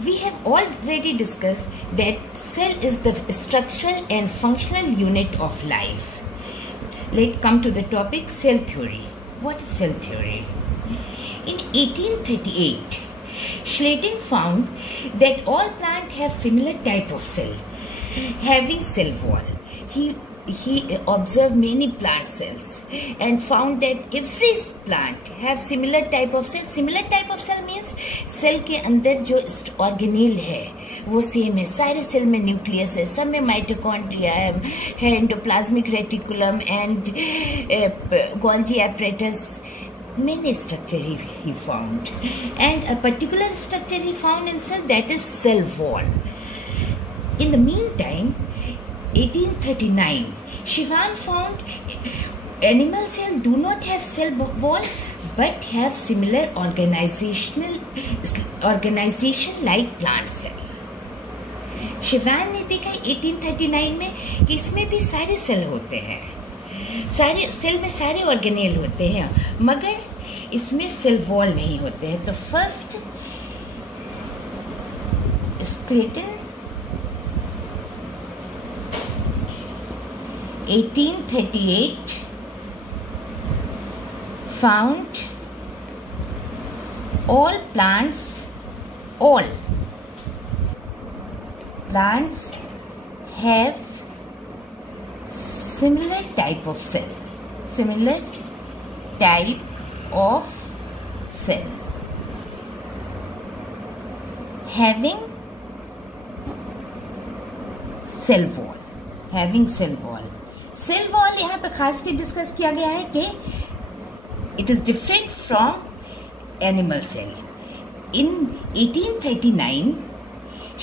We have already discussed that cell is the structural and functional unit of life. Let's come to the topic cell theory. What is cell theory? In 1838, Schleiden found that all plants have similar type of cell, having cell wall. He observed many plant cells and found that every plant have similar type of cell. Similar type of cell means cell के अंदर जो organelle है वो same है. सारे cell में nucleus है, सब में माइटोकॉन्ड्रिया है, endoplasmic reticulum and Golgi apparatus. Many structure he found, and a particular structure he found in cell, that is cell wall. In the meantime, 1839, Schwann found animal cells do not have cell wall but have similar organization like plant cell. Schwann ने देखा 1839 में कि इसमें भी सारे cell होते हैं, सारे सेल में सारे ऑर्गेनेल होते हैं, मगर इसमें सेल वॉल नहीं होते हैं. तो first skeleton 1838 found all plants have similar type of cell, having cell wall. Cell wall यहाँ पे खास के डिस्कस किया गया है कि it is different from animal cell. In 1839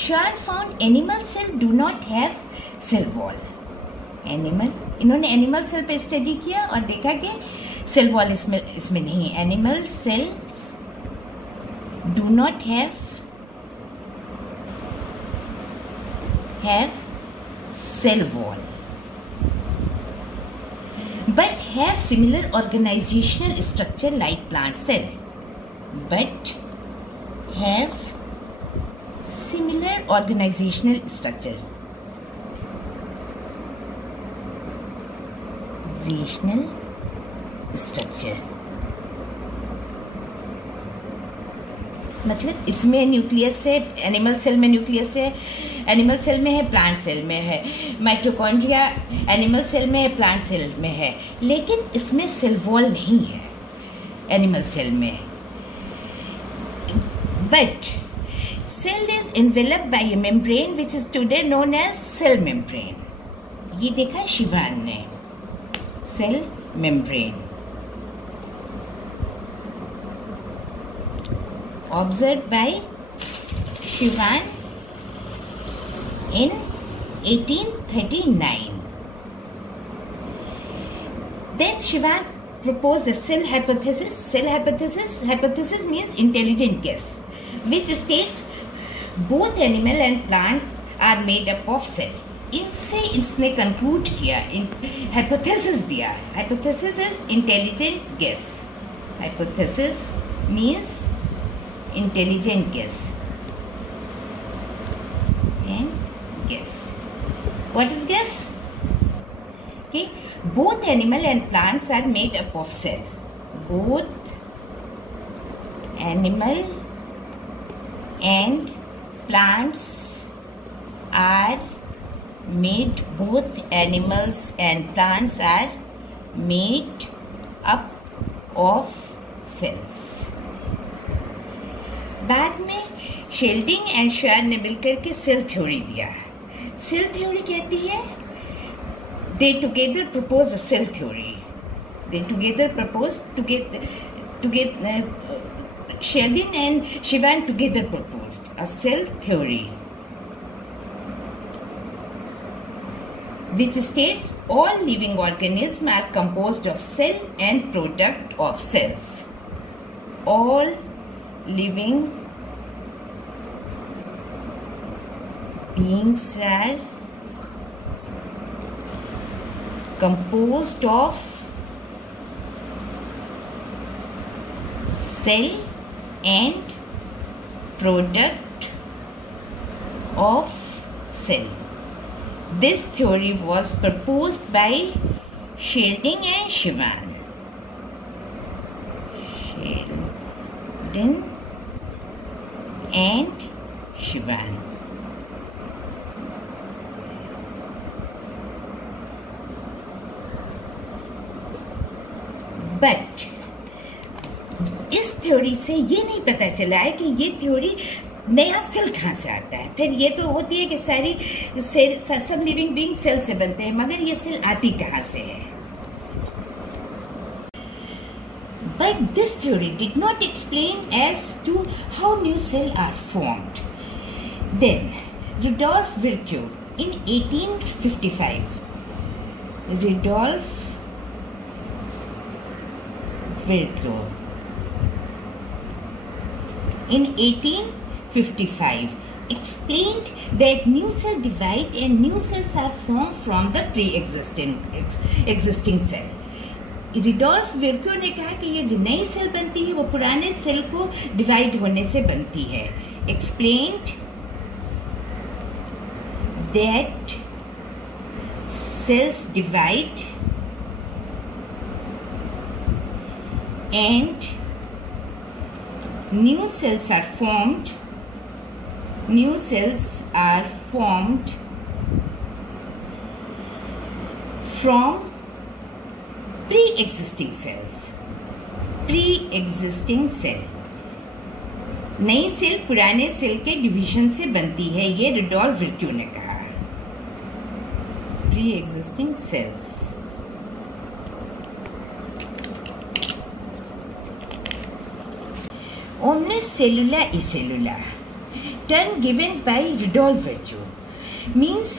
Schwann found animal cell do not have cell wall. इन्होंने animal cell पे स्टडी किया और देखा कि सेल वॉल इसमें नहीं है. Animal cells do not have cell wall but have similar organizational structure like plant cell. मतलब इसमें न्यूक्लियस है, एनिमल सेल में न्यूक्लियस है, एनिमल सेल में है, प्लांट सेल में है, माइटोकॉन्ड्रिया एनिमल सेल में है, प्लांट सेल में है, लेकिन इसमें सेल वॉल नहीं है एनिमल सेल में. But cell is enveloped by a membrane which is today known as cell membrane. ये देखा शिवान ने, cell membrane observed by Schwann in 1839. Then Schwann proposed the cell hypothesis. Hypothesis means intelligent guess, which states both animal and plants are made up of cell. इनसे इसने conclude किया, hypothesis दिया. Hypothesis is intelligent guess. Hypothesis means intelligent guess. What is guess? Okay, both animal and plants are made up of cell. Both animal and plants are made. Both animals and plants are made up of cells. बाद में shielding and श्वान ने मिलकर के cell theory दिया. Cell theory कहती है they together propose a cell theory. Sheldon and Schwann together proposed a cell theory which states all living organisms are composed of cell and product of cells. All living beings are composed of cell and product of cell. This theory was proposed by Sheldon and Schwann. Sheldon and Schwann. But इस theory से ये नहीं पता चला है कि ये theory नया सेल कहाँ से आता है। फिर ये तो होती है कि सारी सब लिविंग बीइंग सेल से बनते हैं, मगर ये सेल आती कहाँ से है। But this theory did not explain as to how new cells are formed. Then Rudolf Virchow in 1855, Rudolf Virchow in 1855 explained that new cell divide and new cells are formed from the existing cell. रिडोल्फ विर्क्यू ने कहा कि ये जो नई cell बनती है वो पुराने सेल को डिवाइड होने से बनती है। Explained that cells divide and new cells are formed from pre-existing cells. pre-existing cell, नई सेल पुराने सेल के डिवीजन से बनती है, ये रुडोल्फ विर्क्यू ने कहा। pre-existing cells. Omnis cellula e cellula, term given by Rudolf Virchow, means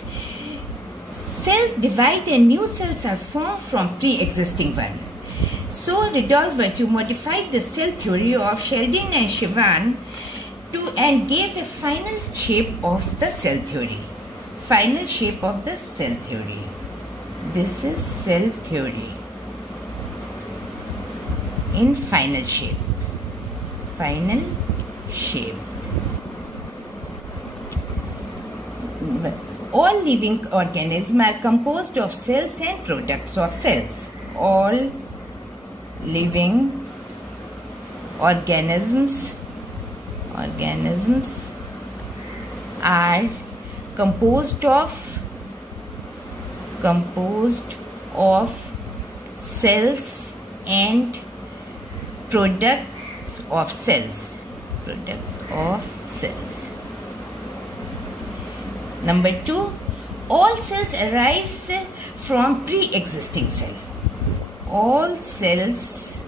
cells divide and new cells are formed from pre-existing one. So Rudolf Virchow modified the cell theory of Sheldon and Schwann and gave a final shape of the cell theory. Final shape of the cell theory. This is cell theory in final shape. Final shape. All living organisms are composed of cells and products of cells. All living organisms are composed of cells and products of cells. Number 2, all cells arise from pre-existing cell. All cells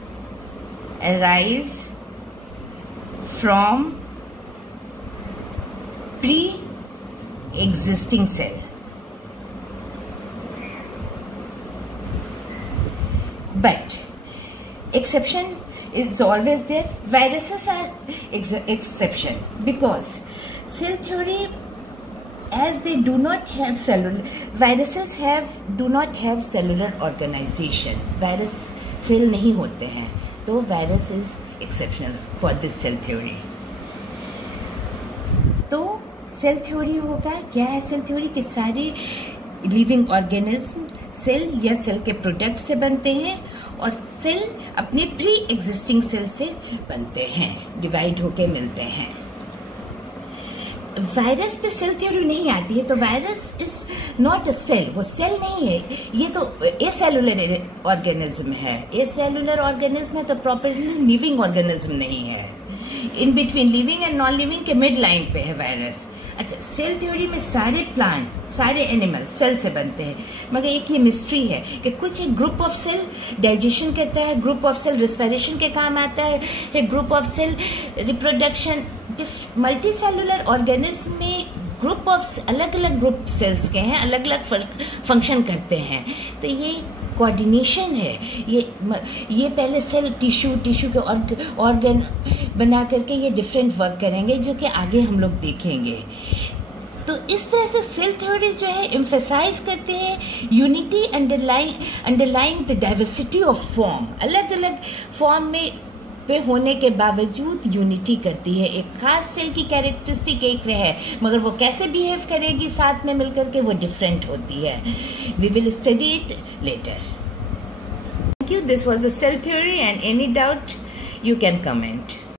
arise from pre-existing cell. But exception is always there. Viruses are exception, because cell theory, as they do not have viruses do not have cellular organization. Virus cell नहीं होते हैं, तो virus is exceptional for this cell theory. तो cell theory होगा, क्या है cell theory? कि सारे लिविंग ऑर्गेनिज्म सेल या सेल के प्रोडक्ट से बनते हैं और सेल अपने प्री एग्जिस्टिंग सेल से बनते हैं, डिवाइड होके मिलते हैं। वायरस पे सेल थ्योरी नहीं आती है, तो virus is not a cell, वो सेल नहीं है, ये तो एसेलुलर ऑर्गेनिज्म है। एसेलुलर ऑर्गेनिज्म है तो प्रॉपरली लिविंग ऑर्गेनिज्म नहीं है, in between living and non living के मिड लाइन पे है वायरस। अच्छा, सेल थ्योरी में सारे प्लांट, सारे एनिमल सेल से बनते हैं, मगर एक ये मिस्ट्री है कि कुछ एक ग्रुप ऑफ सेल डाइजेशन करता है, ग्रुप ऑफ सेल रिस्पिरेशन के काम आता है, एक group of cell reproduction. Multicellular organism में ग्रुप ऑफ अलग अलग ग्रुप सेल्स के हैं, अलग अलग फंक्शन करते हैं, तो ये कोऑर्डिनेशन है। ये पहले सेल टिश्यू के ऑर्गन बना करके ये डिफरेंट वर्क करेंगे, जो कि आगे हम लोग देखेंगे। तो इस तरह से सेल थ्योरीज जो है एम्फेसाइज करते हैं unity underlying the diversity of form. अलग अलग फॉर्म में पे होने के बावजूद यूनिटी करती है। एक खास सेल की कैरेक्टरिस्टिक एक है, मगर वो कैसे बिहेव करेगी साथ में मिलकर के वो डिफरेंट होती है। We will study it later. Thank you. This was the cell theory, and any doubt you can comment.